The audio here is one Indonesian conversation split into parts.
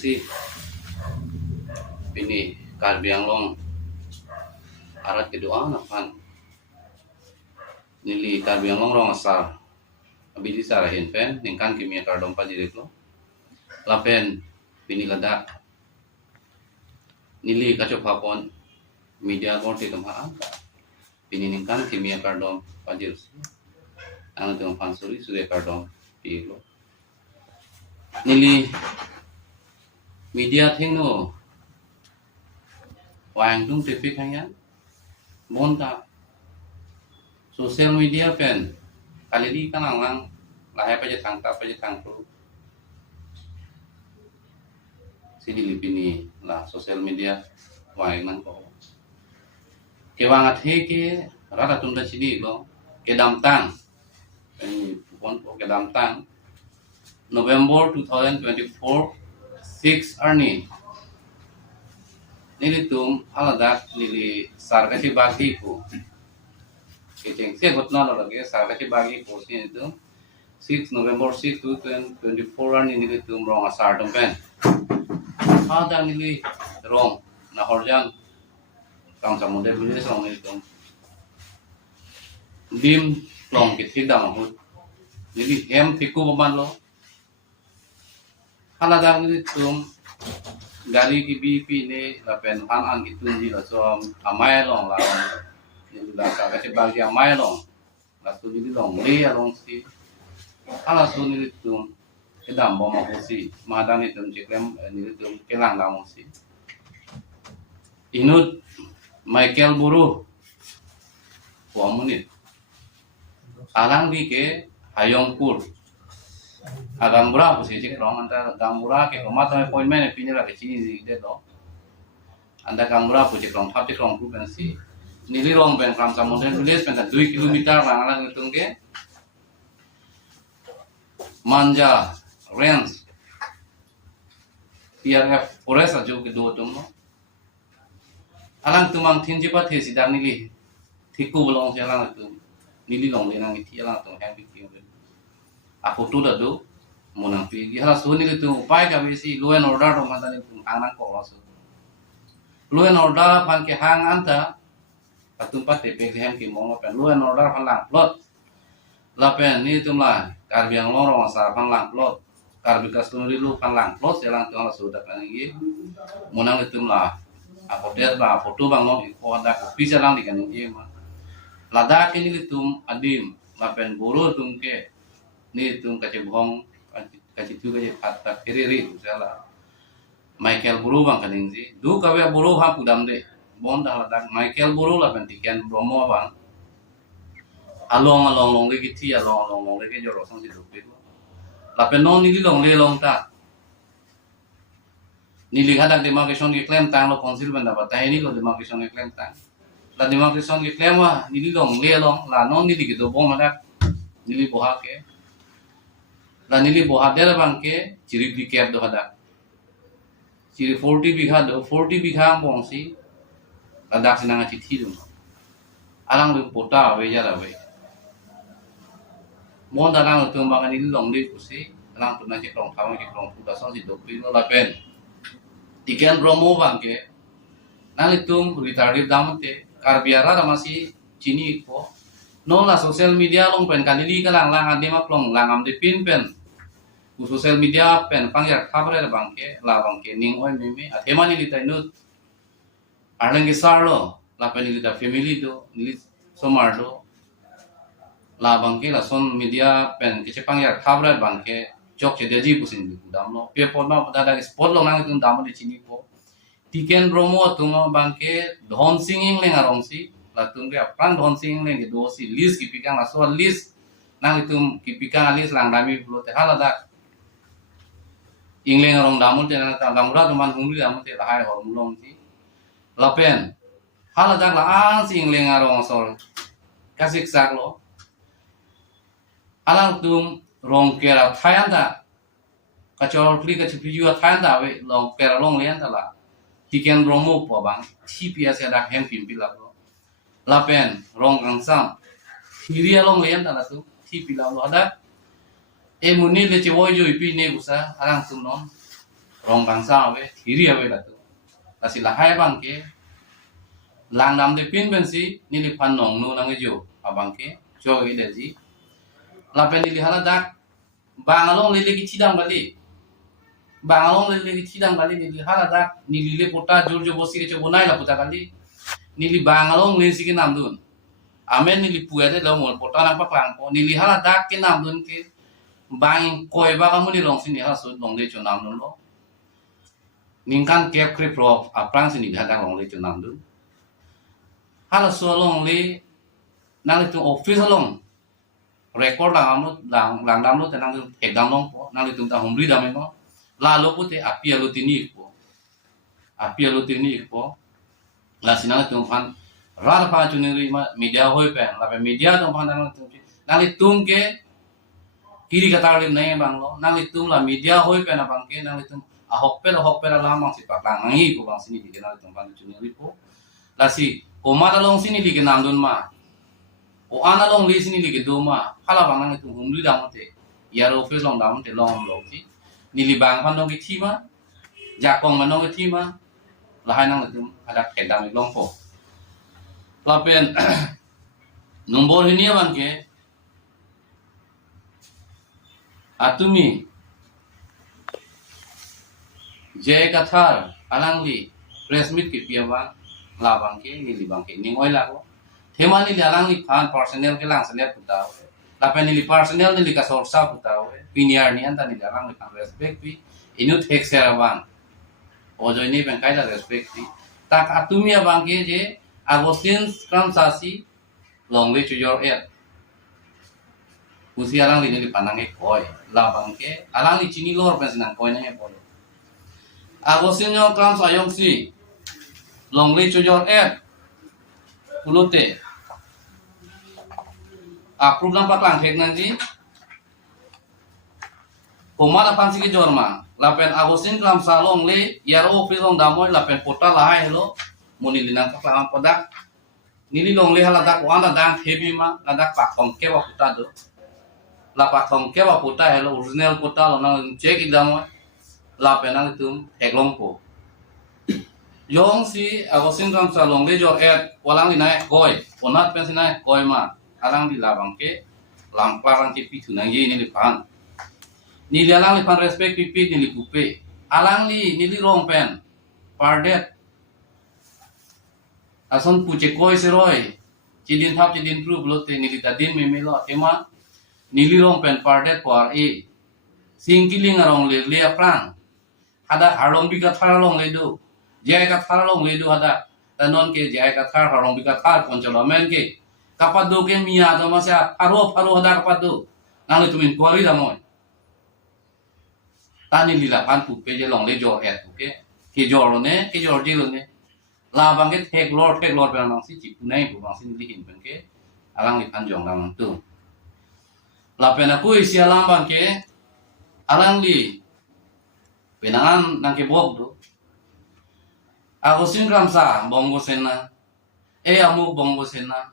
si ini Karbiang long arat kedua napan nili Karbiang long rong asar abidi sarahin pen ningkan kimia kardom pajirit lo lapen pini ladak nili kacop hapon media korte kemahan pini ningkan kimia kardom pajirit ang tong pansuri surya kardom pilo nili media thingno wang tung tipik hanya monta sosial media pen kali di kan lang lahir aja tangkap aja tangkap si di lipini lah sosial media wang nang ko kewangat heke rata tunda sini lo kedam tang ini pun kedam tang November 2024 6 Arni nili tum aladak nili sarkasi bagi ko keceng se gotna lo lagi sarkasi bagi ko sin itu 6 November 6 2024 Arni nili tum rong asar pen ada nili rong na horjan kam samude bule song nili tum dim long kit dam hut nili hem tiku baman lo aladak nili tum gari ki BP ne la pen han an ki tun di la so amai long la ni la ka ke bang ki amai long la tu di long le long si ala so ni tum ke dam bo ma ho si ma da ni tum jeklem ni tum ke lang la mo si inut Michael Buru wa munit alang di ke Hayongpur Agambura pusi cek rong anta Agambura ke kemata appointment pinjara ke sini di dedo anda Agambura pusi rong thap cek rong pu pensi nili rong ben kam samudra village pen 2 kilometer langala ngitung ke Manja Range PRF forest aju ke do tum alang tumang thinjipa the sidar nili thiku bolong selang tum nili long le nang thi alang tum hang bi aku tu dah tu munang pergi hala suni itu upaya kami si law and order to mata ni angna ko lasu law and order pan ke hang anta patumpat tepe hem ki mong pen law and order pan lang plot la pen ni tumla Karbiang lorong asar pan lang plot Karbikas tunri lu pan lang plot selang tu lasu dak ni munang itu tumla aku dia ba foto bang long ko anda ko pisa lang di kan ni ma lada kini tum adim la pen buru tum ke ni tum kace bohong kace tu kace kata kiri salah Michael Buru bang kaning si du kawe buru ha pudam de bon dah ladak Michael Buru la pentikan bromo bang along long le kiti along le ke joro sang di dupe la pen non ni long le long ta ni lihat ada demarcation ki claim tang lo konsil benda batai ni lo demarcation ki claim tang la demarcation ki claim wa ni long le long la non ni ki do bom ada ni boha ke la nili boha dera bangke ciri bikep do hada ciri 40 bigha do 40 bigha bongsi la dak sinanga chithi dum alang lu pota we jara we mon darang tu bang nili long li kusi alang tu na che krong thawang che krong puda so si do pi la pen tiken bromo bangke nali tum retarded damte karbiara ramasi chini ko no la social media long pen kanili ka lang ade ma plong langam de pin pen social media pen pangya khabre bangke la bangke ning oi meme athema ni litai nut arlangi sarlo la pen ni lita family do ni somar do la bangke la son media pen ke pangya khabre bangke jok che deji pusin dam lo pe pon ma pada da sport lo nang tum dam de chini ko tiken bromo tum bangke dhon singing leng arong si la tum ke apran dhon singing leng do si list ki pikang la so list nang tum ki pikang list lang dami blo te hala da Ingleng orang damul tena damura teman hungri damul te lahai hor mulong ti lapen hala dak la an si ingleng arong sol kasik sak lo alang tum rong kera thayanda kachor kli ka chipiju thayanda we long kera long lian ta la tiken bromo po bang TPS ya dak hem pim pila lo lapen rong kangsam hiria long lian ta la tu TP la lo ada emuni le che woy jo ipi ne busa arang tum non rong bangsa we thiri we la tu lasi la hai bang ke lang nam de pin ben si ni li phan nong nu nang jo abang ke jo ge de ji la pen ni li hala dak bang along le ki chidam gali bang along le ki chidam gali ni li hala dak ni li le pota jor jo bosi ke cho bonai la puta gali ni li bang along le si ke nam dun amen ni li puya de lo mo pota na pa klang po ni li hala dak ke nam dun ke bang koi ba ka mu ni long si ni hala so long le cho nam dun lo ningkan kep kre pro aprang si ni hala long le cho nam dun hala so long le nang tu office long record lang dam lo tenang tu ek dam long po nang tu ta humri dam mo la lo pute api lo tini po la sinang tu fan ra pa chu ni ma media hoi pe la pe media tu fan nang tu ke kiri kata ri nai bang lo nang tu la media hoi pe na bang ke nang tu a hok pe la mang si pa lang ngi ko bang sini di nang tu fan chu ni po la si ko ma long sini di ke nam dun ma o ana long le sini li ke do ma hala bang nang tu humri dam te yaro face long dam te long lo ti ni li bang phan dong ki thi ma ja kong ma nong ki thi ma la hai nang tu ada ke dam long po la pen nombor ini bang ke atumi je kathar alang li press meet ki pia bang la bang ke ni li bang ke ning oi la ko themani li alang li phan personnel ke lang sanet puta la pen ni li personnel ni li ka sorsa puta piniar ni anta ni alang li kan respect pi inu thek sera bang o jo ni ben kai da respect pi tak atumi bang ke je agostin kram sasi long le chu yor et usi alang li ni panang e koi la bang ke alang li chini lor pen sinang koi na e polo agostin yo kram sayong si long le chu yor et pulote approve lang paklang thek nang ji poma da pan sigi jorma lapen agostin kram sa long le yaro office long damoy lapen pota lahai hello muni linang paklang podak nili long le hala dak wan da dang thebi ma la dak pak kong ke wa puta do la pak kong ke wa puta hello original puta lo nang check damoy lapen nang tum thek long po yong si agostin kram sa long le jor et walang li nai koi onat pen sinai koi ma alang di labang ke lamparang ti pi thunang ye ni li pan ni li alang li pan respect pi ni li kupe alang li ni li rong pen pardet ason puche koi se roi chidin thap chidin pru blote ni li ta din me lo ema ni li rong pen pardet por e singkiling arong le aprang ada harong bi ka tharalong le do jai ka tharalong le do ada tanon ke jai ka thar harong bi ka thar poncholo men ke kapado ke mia to masya aro ada kapado nang tu min kori da moy tani lila pan pu pe je long le jor et ke jor lo ne ke jor ji lo ne la bang ke thek lor pe nang si chi pu nai bu bang sin li hin pen ke alang li pan jong lang tu la pe na ku isia lam bang ke alang li penangan nang ke bok do Agustin Ramsa bongo sena amuk bongo sena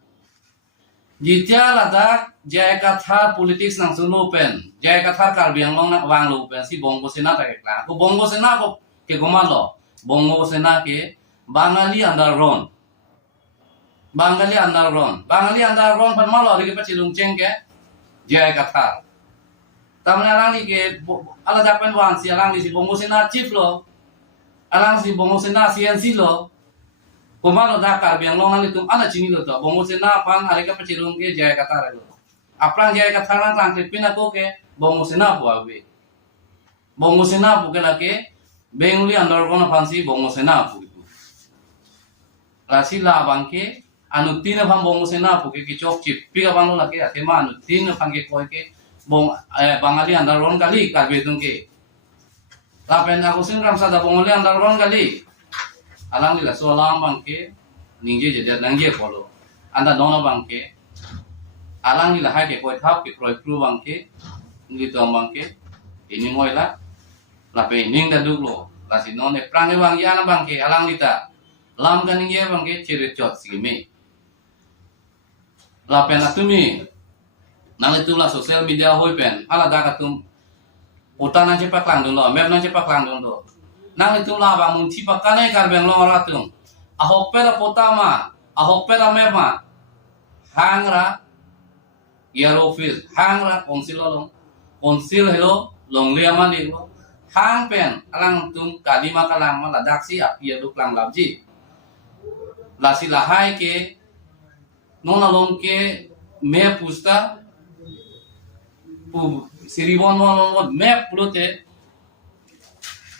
jitya ladak jai katha politics nang suno pen jai katha karbiang long na wang lo pen si bongo sena ta ke ko bongo sena ko ke gomalo bongo sena ke bangali underground pan malo ri ke pachilung cheng ke jai katha tamna lang ni ke ala dapen wan si alang ni si bongo sena chief lo alang si bongo sena CNC lo komalo da karbiang long nang tum ala chini lo to bongo sena pan are ka pachilung ke jai katha re lo aprang jai katha nang klang ke pina ko ke bongo sena bu abe bongo sena bu ke la ke bengli underground pan si bongo sena bu la si la bang ke anu tin phang bongo sena bu ke chok chip pi ka bang lo la ke atema anu tin phang ke koi ke bong bangali underground kali karbe tung ke lapen aku sin ram sada bongole underground kali alang lila so alam bangke ningje jadi nangje polo anda nona bangke alang lila hai ke koi thap ke kroi kru bangke ngi to bangke ini moila lape ning da duklo lasi none prang bang ya na bangke alang lita lam kan ningje bangke cire chot sigime lapen atumi nang itu la sosial media hoi pen ala da katum uta nang cepak lang dulu map nang cepak lang dulu nang itu lah bang munci pakane karbeng long ratung ahok pera potama ahok pera mema hangra year office hangra konsil hello long liaman lo hang pen alang tum kalima kalang maladaksi api aduk lang labji lasi lahai ke nona long ke me pusta pu siribon mon map pulote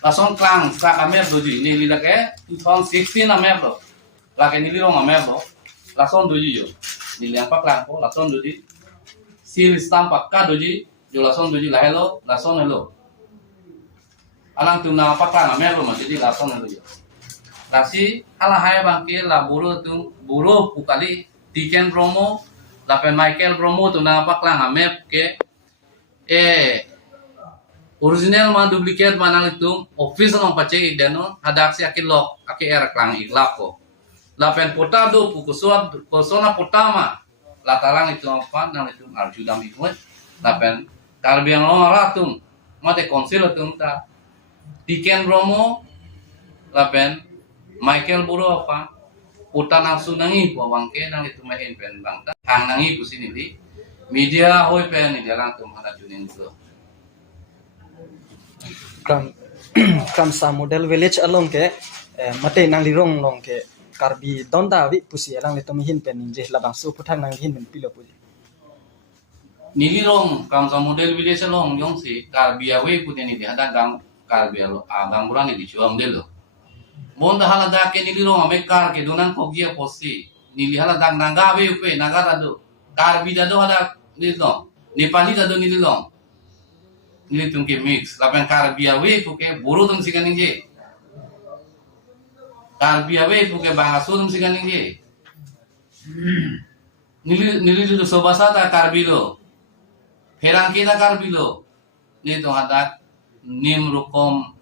lason klang sta map doji ni lila ke 2016 map lo la ke ni lo map lo lason doji yo ni liang pak lang ko lason doji sil stamp pakka doji jo lason doji la hello lason hello alang tu na pak lang map lo ma jadi lason hello yo lasi ala hai bangke la buru pukali Tiken Bromo la pen Michael Bromo tu na pak lang map ke original man duplicate manang itu office nong pace idano hadak si akil lok ake era klang iklap ko lapen pota do pukusot kosona potama latalang itu apa nang itu arjudam ikut lapen karbiang long ratum mate konsil tum ta Tiken Bromo lapen Michael Buro apa pota nang sunangi po bangke nang itu main pen bang ta hang nangi pusini di media hoi pen ni dalang tum hada junin so kam sa model village along ke mate nang lirong long ke karbi donda wi pusi alang le tomi hin pen je labang su puthang nang hin men pilo puji nilirong kam sa model village long yong si karbi awe puteni di hada gang karbi alo gang burani di chuam delo monda hala da ke nilirong ame kar ke donan kogia posi nili hala dag naga we upe naga rado karbi dado hada nilong nepali dado nilong nili tungke mix lapen karbi awe puke buru tum sikaning je karbi awe puke bangaso tum sikaning je nili do sobasa ta karbi lo ferang kita karbi lo ni to hadak nim rukom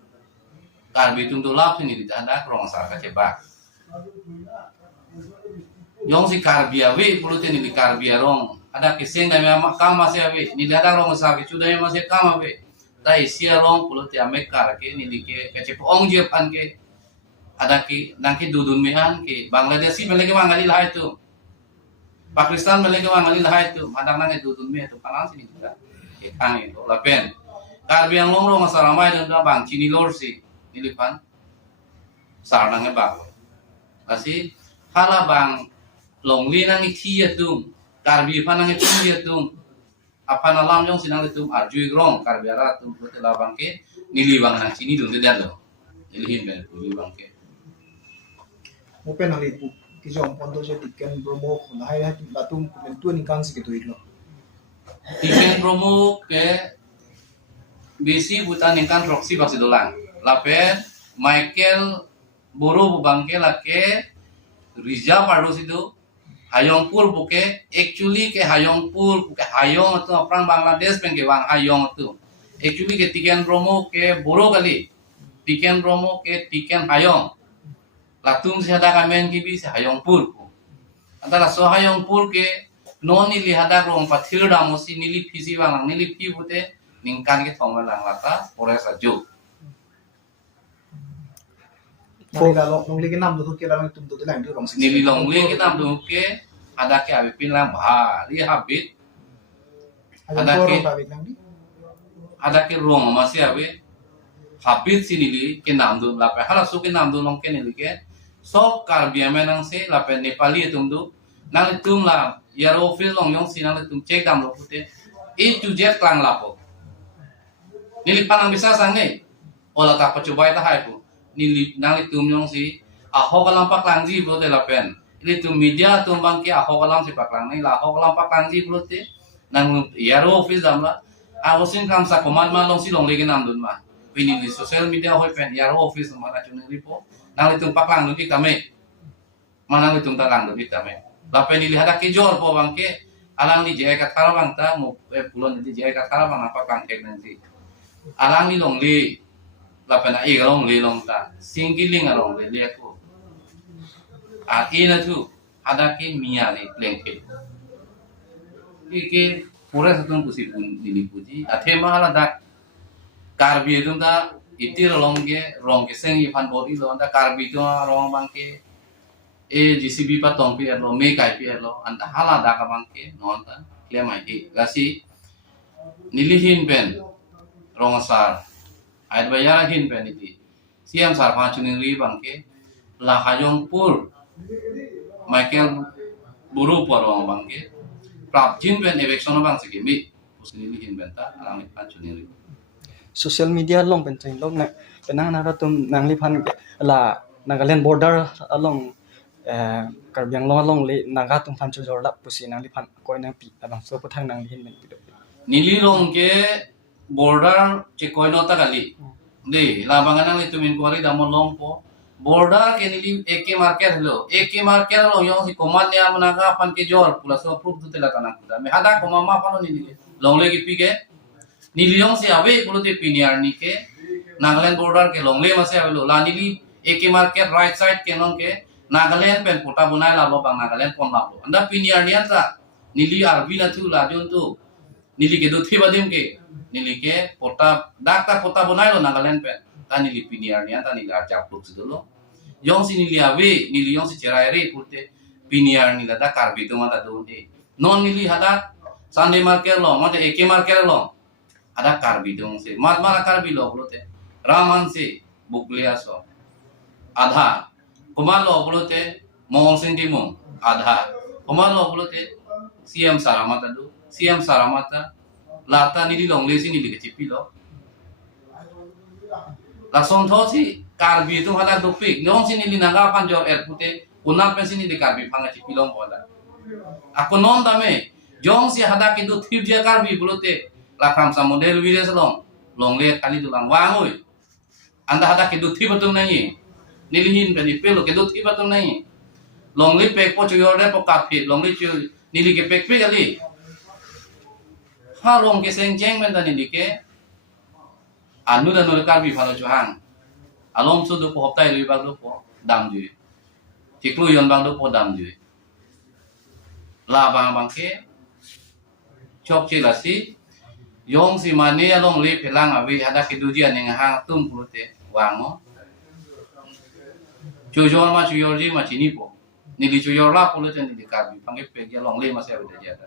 karbi tum do lap ni di hadak rong sa ka cebak yong si karbi awe pulute ni karbi arong ada kiseng kami amak kama se awe ni dada rong sa ke cudai masih kama awe tai sia rong pulute amek kar ke ni ke kece ong je pan ke ada ki nangki dudun mehan ke Bangladesh meleke mangali lah itu Pakistan meleke mangali lah itu madang nang dudun me itu palang sini juga ke kang itu lapen karbi yang long rong saramai dan bang cini lor si nilipan sarangnya bang kasi hala bang long li nang iki yatum karbi panang itu yatum apa nalam yang sinang itu arjui grong karbi ara tum putte labang ke nili bang nang cini dun tidak lo nili men nili bang ke open ali pu kijong pondo je Tiken Bromo na hai latum mentuan ikan segitu itu Tiken Bromo ke besi butan ikan roksi basi dolang lapen Michael Boro bangke lake Rija Parus itu Hayongpur buke actually ke Hayongpur buke Hayong itu orang Bangladesh pengke bang Hayong itu actually ke Tiken Bromo ke Boro kali Tiken Bromo ke Tiken Hayong latung si hada kamen ki bi si Hayongpur antara so Hayongpur ke non nili hada rong pathir damosi nili pisi bang nili pi bute ningkan ke thoma lang lata pore sajo nila long li kenam do ke lang tum do lang do rong nili long li kita do ke ada ke abipin lang bah li habit ada ke ada ke rong masih abe habit si nili ke nam do lape hala su ke nam do long ke nili ke sok karbi amenang se lape Nepali tum do nang tum la yar office long yong si nang tum cek dam lo pute A to Z klang lapo nili panang bisa sang ne ola tak pacoba ita hai pu nili nang tum yong si aho kalam pak lang ji bote lapen ili tum media tum bang ke aho kalam si pak lang ni la aho kalam pak lang ji bote nang yar office dam la awosin kam sa command ma long si long legi nam dun ma ini di social media hoi pen yar office ma na chun ripo nang tum pak lang dun kame mana tum ta lang dun kame lapen ili hada ke jor po bang ke alang ni jaya kathara bang ta mo pulon ni jaya kathara bang apa kang tek nanti alang ni long li lapen ai long li long ta singiling along li aku ina tu ada ke mia ni plengke ke pura satun pusi pun dilipuji athema ala dak karbi itu ta itir rong ke seng i phan bodi lo anda karbi to rong bangke e GCB patong pi lo me kai pi lo anda hala da ka bangke non ta klemai e lasi nilihin pen rong sar ait bayara hin pen iti siam sar pa chuning ri bangke la hayong pur Michael buru porong bangke prap jin pen election bang se mi nilihin pen ta alang pa chuning ri social media long pencing long na penang na ratum nang lipan la Nagaland border along karbiang long le naga tum pan chujor lap pusi nang lipan koi nang pi abang so puthang nang lihin men pido nili rong ke border che koi no ta kali de la banganang le tumin kori damo long po border ke nili ek market lo yong si koman ya managa pan ke jor pula so proof tu tela tanang kuda me hada komama pano nili long le ki pi ke nili yong si awe pulo te piniar ni ke Nagaland border ke long le mase awe lo la nili ek market right side ke non ke Nagaland pen pota bunai la lo bang Nagaland pon la lo anda piniar ni anta nili arbi la tu la jon tu nili ke do thibadim ke nili ke pota dakta pota bunai lo Nagaland pen ta nili piniar ni anta nili arjap lu lo yong si nili awe nili yong si cerai re pulte piniar ni la da karbi tu mata do de non nili hada Sunday market lo mate ek market lo ada karbi dong se mat mala karbi lo bolte raman se bukliya so आधा कुमार लो बोलते मोहन सिंह टीमो आधा कुमार लो बोलते सीएम सारामाता दो सीएम सारामाता लाता नीली लोंगले सी नीली के चिपी लो लासों थोसी कार्बी तुम हदा दुपिक नों सी नीली नागा पंजो एयरपुटे उन्ना पे सी नीली कार्बी फांगा चिपी लो बोला aku non dame jong si hada ke do thip je karbi bolte lakham sa model video long longle kali dulang wangoi anda hada ke do thip tum nahi nilihin bani pelo ke do thip tum nahi longle pek po chuyor de po kafe longle chu nili ke pek pe gali ha long ke seng jeng men dani dike anu dan nur karbi phalo chu hang alom su do po hoptai ri bag do po dam ju tiklu yon bang do po dam ju la bang bang ke chok chi la si yong si mane along le pelang awi ada ke du dia ning hang tum pulte wango chuyor ma chuyor ji ma chini po ni di chuyor la pulte ni di karbi pange pe dia long le ma se ada dia